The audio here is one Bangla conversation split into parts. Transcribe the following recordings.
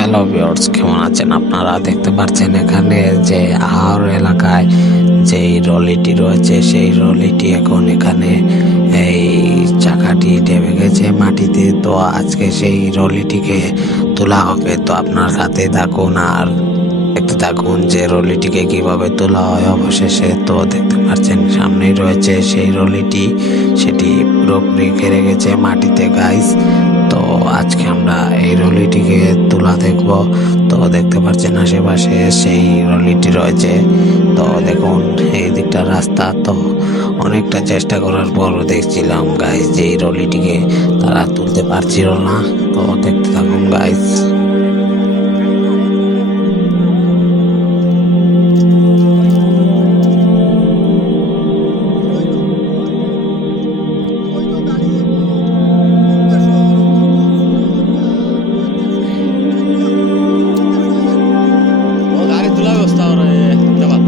হ্যালো ভিউয়ার্স, কেমন আছেন আপনারা? দেখতে পাচ্ছেন এখানে যে আহার এলাকায় যেই রলিটি রয়েছে, সেই রলিটি এখন এখানে এই চাকাটি ডেবে গেছে মাটিতে। তো আজকে সেই রলিটিকে তোলা হবে। তো আপনার সাথে থাকুন আর দেখতে থাকুন যে রলিটিকে কিভাবে তোলা হয় অবশেষে। তো দেখতে পাচ্ছেন সামনেই রয়েছে সেই রলিটি, সেটি পুরোপুরি ঘেরে গেছে মাটিতে গাইস। তো আজকে আমরা এই রলিটিকে তোলা দেখব। তো দেখতে পাচ্ছেন আশেপাশে সেই রলিটি রয়েছে। তো দেখুন এই দিকটা রাস্তা। তো অনেকটা চেষ্টা করার পরও দেখছিলাম গাইস যে এই রলিটিকে তারা তুলতে পারছিল না। তো দেখতে থাকুন গাইস। গাড়ি তোলা ব্যবস্থা ওরা দেবা।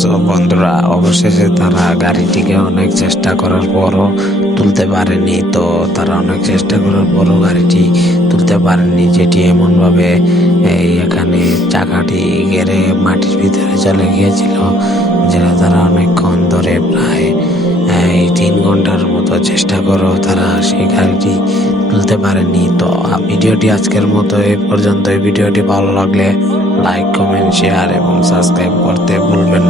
সো বন্ধুরা, অবশেষে তারা গাড়িটিকে অনেক চেষ্টা করার পরও তুলতে পারেনি। তো তারা অনেক চেষ্টা করার পরও গাড়িটি তুলতে পারেনি, যেটি এমনভাবে এখানে চাকাটি গেড়ে মাটির ভিতরে চলে গিয়েছিল, যেটা তারা অনেকক্ষণ ধরে প্রায় 3 ঘন্টার মতো চেষ্টা করেও তারা সেই গাড়িটি তুলতে পারেনি। তো ভিডিওটি আজকের মতো এই পর্যন্ত। এই ভিডিওটি ভালো লাগলে লাইক, কমেন্ট, শেয়ার এবং সাবস্ক্রাইব করতে ভুলবেন না।